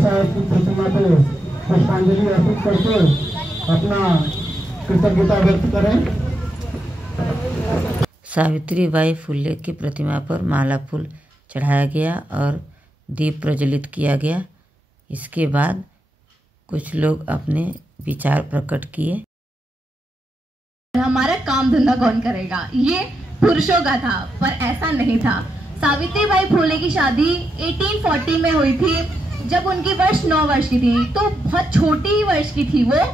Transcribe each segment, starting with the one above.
साहब की प्रतिमा पे पुष्पांजलि अर्पित करके अपना कृतज्ञता व्यक्त करें। सावित्रीबाई फुले की प्रतिमा पर माला फूल चढ़ाया गया और दीप प्रज्वलित किया गया। इसके बाद कुछ लोग अपने विचार प्रकट किए। हमारा काम धंधा कौन करेगा, ये पुरुषों का था, पर ऐसा नहीं था। सावित्रीबाई फुले की शादी 1840 में हुई थी, जब उनकी वर्ष 9 वर्ष की थी, तो बहुत छोटी वर्ष की थी वो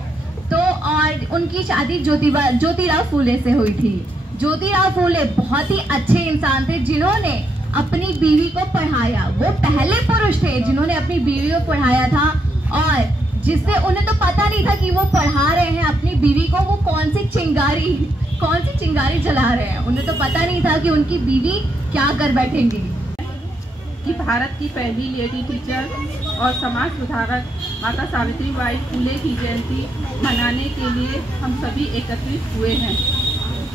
तो। और उनकी शादी ज्योतिराव फुले से हुई थी। ज्योतिराव फुले बहुत ही अच्छे इंसान थे, जिन्होंने अपनी बीवी को पढ़ाया। वो पहले पुरुष थे जिन्होंने अपनी बीवी को पढ़ाया था, और जिससे उन्हें तो पता नहीं था कि वो पढ़ा रहे हैं अपनी बीवी को, वो कौन सी चिंगारी जला रहे हैं। उन्हें तो पता नहीं था कि उनकी बीवी क्या कर बैठेंगी। कि भारत की पहली लेडी टीचर और समाज सुधारक माता सावित्रीबाई फुले की जयंती मनाने के लिए हम सभी एकत्रित हुए हैं।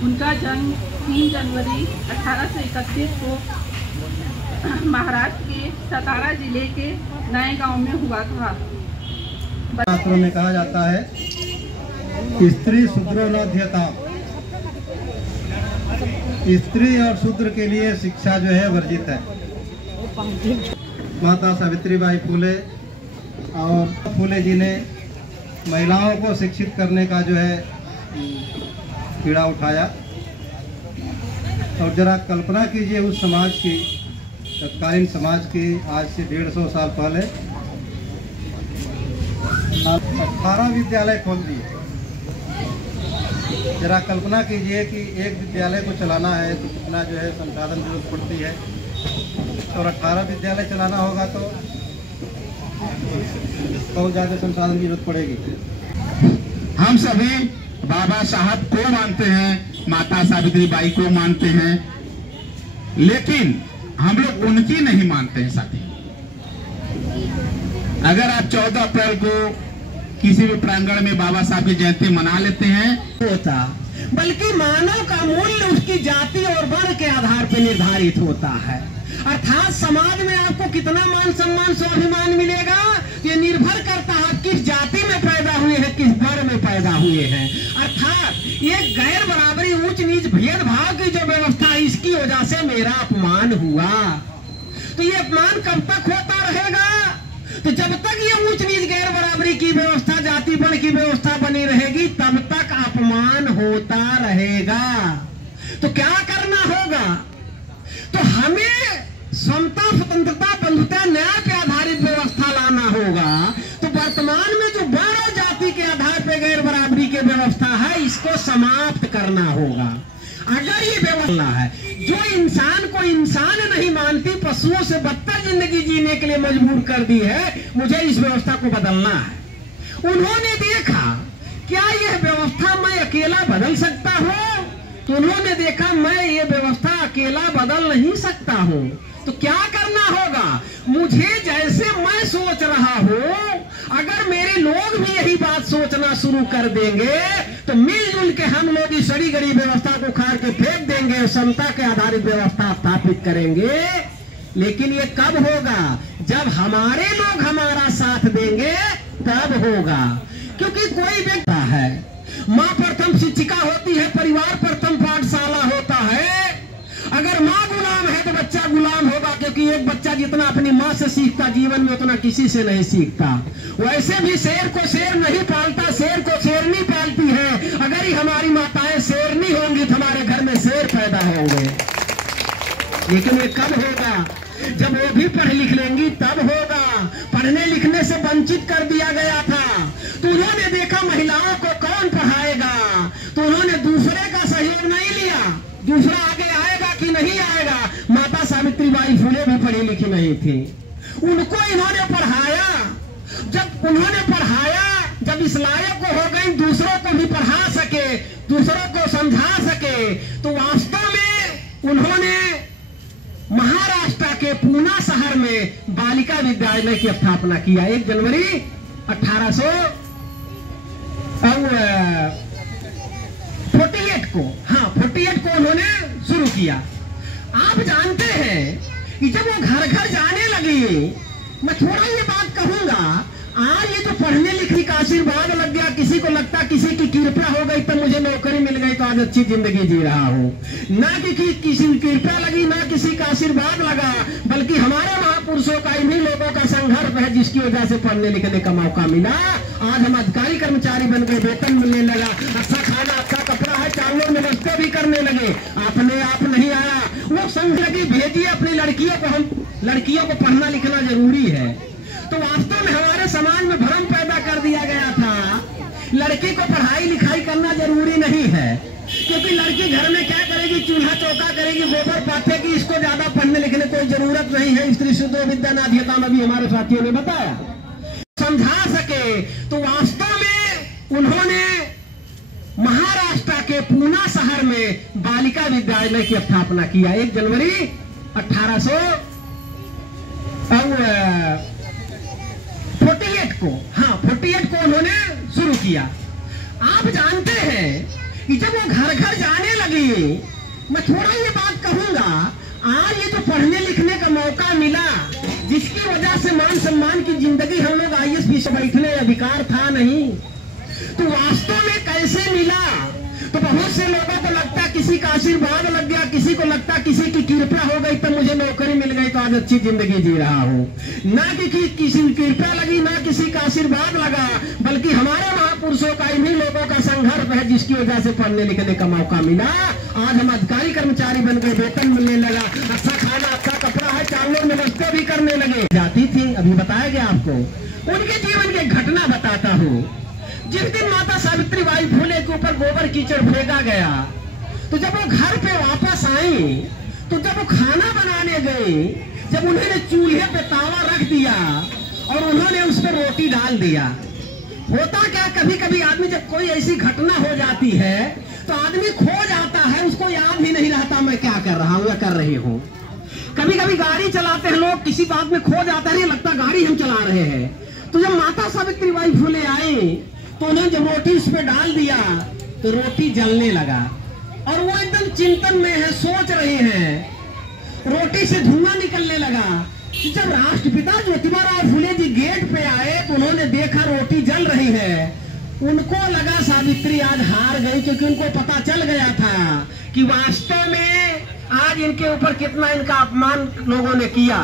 उनका जन्म 3 जनवरी 1831 को महाराष्ट्र के सतारा जिले के नए गांव में हुआ था। शास्त्रों में कहा जाता है, स्त्री शूद्रो न ध्यता। स्त्री और शूद्र के लिए शिक्षा जो है वर्जित है। माता सावित्रीबाई फुले और फुले जी ने महिलाओं को शिक्षित करने का जो है पीड़ा उठाया। और जरा कल्पना कीजिए उस समाज की, तत्कालीन समाज की, आज से 150 साल पहले 18 विद्यालय खोल दिए। जरा कल्पना कीजिए कि एक विद्यालय को चलाना है तो कितना जो है संसाधन जरूरत पड़ती है, और 18 विद्यालय चलाना होगा तो बहुत ज़्यादा संसाधन की जरूरत पड़ेगी। हम सभी बाबा साहब को मानते हैं, माता सावित्रीबाई को मानते हैं, लेकिन हम लोग उनकी नहीं मानते हैं साथी। अगर आप 14 अप्रैल को किसी भी प्रांगण में बाबा साहब की जयंती मना लेते हैं होता, बल्कि मानव का मूल्य उसकी जाति और वर्ण के आधार पर निर्धारित होता है। अर्थात समाज में आपको कितना मान सम्मान स्वाभिमान मिलेगा, ये निर्भर करता है किस जाति में पैदा हुए हैं, किस वर्ण में पैदा हुए हैं। अर्थात ये गैर बराबरी, ऊंच नीच, भेदभाव की जो व्यवस्था, इसकी वजह से मेरा अपमान हुआ। तो ये अपमान कब तक होता रहेगा? तो जब तक ये ऊंच नीच गैर बराबरी की व्यवस्था, जाति वर्ण की व्यवस्था बनी रहेगी, तब तक अपमान होता रहेगा। तो क्या करना होगा? तो हमें समता, स्वतंत्रता, बंधुता, न्याय पे आधारित व्यवस्था लाना होगा। तो वर्तमान में जो वर्ण और जाति के आधार पर गैर बराबरी की व्यवस्था है, इसको समाप्त करना होगा। अगर ये व्यवस्था है जो इंसान को इंसान नहीं मानती, पशुओं से बदतर जिंदगी जीने के लिए मजबूर कर दी है, मुझे इस व्यवस्था को बदलना है। उन्होंने देखा क्या यह व्यवस्था मैं अकेला बदल सकता हूँ? तो उन्होंने देखा मैं ये व्यवस्था अकेला बदल नहीं सकता हूँ। तो क्या करना होगा? मुझे जैसे मैं सोच रहा हूँ, अगर मेरे लोग भी यही बात सोचना शुरू कर देंगे, तो मिलजुल के हम लोग इस सड़ी गड़ी व्यवस्था को उखाड़ के फेंक देंगे और समता के आधारित व्यवस्था स्थापित करेंगे। लेकिन ये कब होगा? जब हमारे लोग हमारा साथ देंगे तब होगा। क्योंकि कोई व्यक्ति है, माँ प्रथम शिक्षिका होती है, परिवार प्रथम पाठशाला होता है। अगर माँ गुलाम है तो बच्चा गुलाम होगा, क्योंकि एक बच्चा जितना अपनी माँ से सीखता जीवन में, उतना किसी से नहीं सीखता। वैसे भी शेर को शेर नहीं पालता, शेर को शेरनी पालती है। अगर ही हमारी माताएं शेरनी होंगी तो हमारे घर में शेर पैदा होंगे। लेकिन ये कब होगा? जब वो भी पढ़ लिख लेंगी तब होगा। पढ़ने लिखने से वंचित कर दिया गया था, तो उन्होंने देखा महिलाओं को कौन पढ़ाएगा, तो उन्होंने दूसरे का सहयोग नहीं लिया। दूसरा आगे आएगा कि नहीं आएगा? माता सावित्रीबाई फुले भी पढ़ी लिखी नहीं थी, उनको इन्होंने पढ़ाया। जब उन्होंने पढ़ाया, जब इस लायक को हो गई दूसरों को भी पढ़ा सके, दूसरों को समझा सके, तो वास्तव में उन्होंने महाराष्ट्र के पूना शहर में बालिका विद्यालय की स्थापना किया 1 जनवरी 1848 को। हाँ, 48 को उन्होंने शुरू किया। आप जानते हैं कि जब वो घर घर जाने लगी, मैं थोड़ा ये बात कहूंगा पढ़ने लिखने का आशीर्वाद लग गया, किसी को लगता किसी की कृपा हो गई तो मुझे नौकरी मिल गई तो आज अच्छी जिंदगी जी रहा हूँ, ना कि किसी की कृपा लगी, ना किसी का आशीर्वाद लगा, बल्कि हमारे महापुरुषों का, इन्हीं लोगों का संघर्ष है जिसकी वजह से पढ़ने लिखने का मौका मिला। आज हम अधिकारी कर्मचारी बन गए, वेतन मिलने लगा, अच्छा खाना, अच्छा कपड़ा है, 4 लोग नमस्ते भी करने लगे। अपने आप नहीं आया, वो संघ लगी भेजिए अपनी लड़कियों को, हम लड़कियों को पढ़ना लिखना जरूरी है। तो वास्तव में हमारे समाज में भ्रम पैदा कर दिया गया था, लड़की को पढ़ाई लिखाई करना जरूरी नहीं है, क्योंकि लड़की घर में क्या करेगी, चूल्हा चौका करेगी, गोबर पाथेगी, इसको ज्यादा पढ़ने लिखने कोई जरूरत नहीं है। स्त्री शुद्धो विद्या नाधियताम अभी हमारे साथियों ने बताया, समझा सके। तो वास्तव में उन्होंने महाराष्ट्र के पूना शहर में बालिका विद्यालय की स्थापना किया 1 जनवरी 1848 को। हाँ, 48 को उन्होंने शुरू किया। आप जानते हैं कि जब वो घर घर जाने लगी, मैं थोड़ा ये बात कहूंगा, आज ये जो पढ़ने लिखने का मौका मिला, जिसकी वजह से मान सम्मान की जिंदगी, हम लोग IAS पीछे बैठने अधिकार था नहीं, तो वास्तव में कैसे मिला? तो बहुत से लोगों को लगता किसी का आशीर्वाद लग गया, किसी को लगता किसी की कृपा हो गई तो मुझे नौकरी मिल गई तो आज अच्छी जिंदगी जी रहा हूँ, ना कि किसी की कृपा लगी, ना किसी का आशीर्वाद लगा, बल्कि हमारे महापुरुषों का, इन्हीं लोगों का संघर्ष है जिसकी वजह से पढ़ने लिखने का मौका मिला। आज हम अधिकारी कर्मचारी बन गए, वेतन मिलने लगा, अच्छा खाना, अच्छा कपड़ा है, 4 लोग नमस्ते भी करने लगे। जाती थी, अभी बताया गया आपको, उनके जीवन की घटना बताता हूँ। जिस दिन माता सावित्री बाई फुले के ऊपर गोबर कीचड़ फेंका गया, तो जब वो घर पे वापस आई, तो जब वो खाना बनाने गई, जब उन्होंने चूल्हे पे तावा रख दिया और उन्होंने उस पर रोटी डाल दिया, होता क्या, कभी कभी आदमी जब कोई ऐसी घटना हो जाती है तो आदमी खो जाता है, उसको याद ही नहीं रहता मैं क्या कर रहा हूँ या कर रही हूँ। कभी कभी गाड़ी चलाते हैं लोग, किसी बात में खो जाता है, लगता गाड़ी हम चला रहे हैं। तो जब माता सावित्री बाई फुले आई तो उन्होंने जब रोटी उस पर डाल दिया तो रोटी जलने लगा, और वो एकदम चिंतन में है, सोच रहे हैं, रोटी से धुआं निकलने लगा। जब राष्ट्रपिता ज्योतिबा फुले जी गेट पे आए तो उन्होंने देखा रोटी जल रही है, उनको लगा सावित्री आज हार गई, क्योंकि उनको पता चल गया था कि वास्तव में आज इनके ऊपर कितना इनका अपमान लोगों ने किया।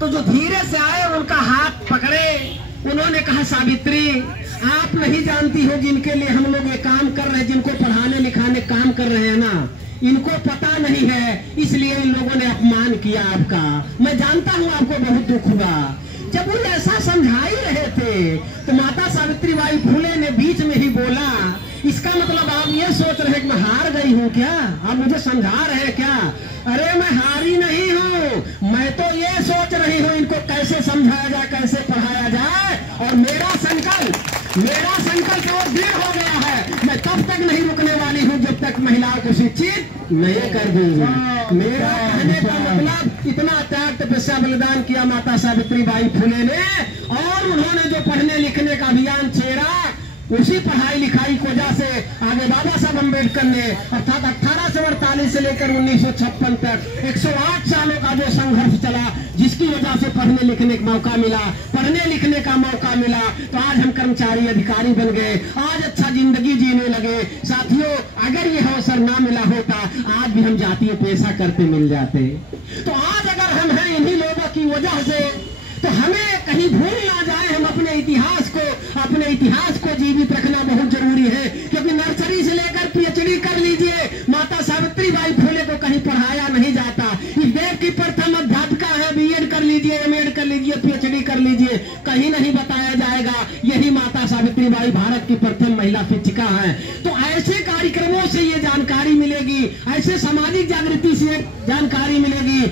तो जो धीरे से आए उनका हाथ पकड़े, उन्होंने कहा सावित्री आप नहीं जानती हो जिनके लिए हम लोग ये काम कर रहे हैं, जिनको पढ़ाने लिखाने काम कर रहे हैं ना, इनको पता नहीं है, इसलिए इन लोगों ने अपमान किया आपका। मैं जानता हूँ आपको बहुत दुख हुआ। जब वो ऐसा समझा ही रहे थे तो माता सावित्री बाई फुले ने बीच में ही बोला, इसका मतलब आप ये सोच रहे कि मैं हार गई हूँ क्या? आप मुझे समझा रहे हैं क्या? अरे मैं हारी नहीं हूँ, मैं तो ये सोच रही हूँ इनको कैसे समझाया जाए, कैसे पढ़ाया जाए, और मेरा संकल्प और दृढ़ हो गया है। मैं तब तक नहीं रुकने वाली हूँ जब तक महिलाओं को शिक्षित नहीं कर दूंगी। मेरा कहने का मतलब, इतना त्याग तपस्या बलिदान किया माता सावित्री बाई फुले ने, और उन्होंने जो पढ़ने लिखने का अभियान छेड़ा, उसी पढ़ाई लिखाई की वजह से आगे बाबा साहब अम्बेडकर ने अर्थात 1848 से लेकर 1956 तक 108 सालों का जो संघर्ष चला, जिसकी वजह से पढ़ने लिखने का मौका मिला, पढ़ने लिखने का मौका मिला, तो आज हम कर्मचारी अधिकारी बन गए, आज अच्छा जिंदगी जीने लगे। साथियों, अगर ये अवसर ना मिला होता, आज भी हम जातीय पेशा करते मिल जाते। तो आज अगर हम हैं इन्हीं लोगों की वजह से, तो हमें कहीं भूल ना जाए, हम अपने इतिहास को जीवित रखना बहुत जरूरी है, क्योंकि नर्सरी से लेकर PhD कर लीजिए, माता सावित्री बाई फुले को कहीं पढ़ाया नहीं जाता। इस देश की प्रथम अध्यापिका है, B.Ed कर लीजिए, M.Ed कर लीजिए, PhD कर लीजिए, कहीं नहीं बताया जाएगा यही माता सावित्री बाई भारत की प्रथम महिला शिक्षिका है। तो ऐसे कार्यक्रमों से ये जानकारी मिलेगी, ऐसे सामाजिक जागृति से जानकारी मिलेगी।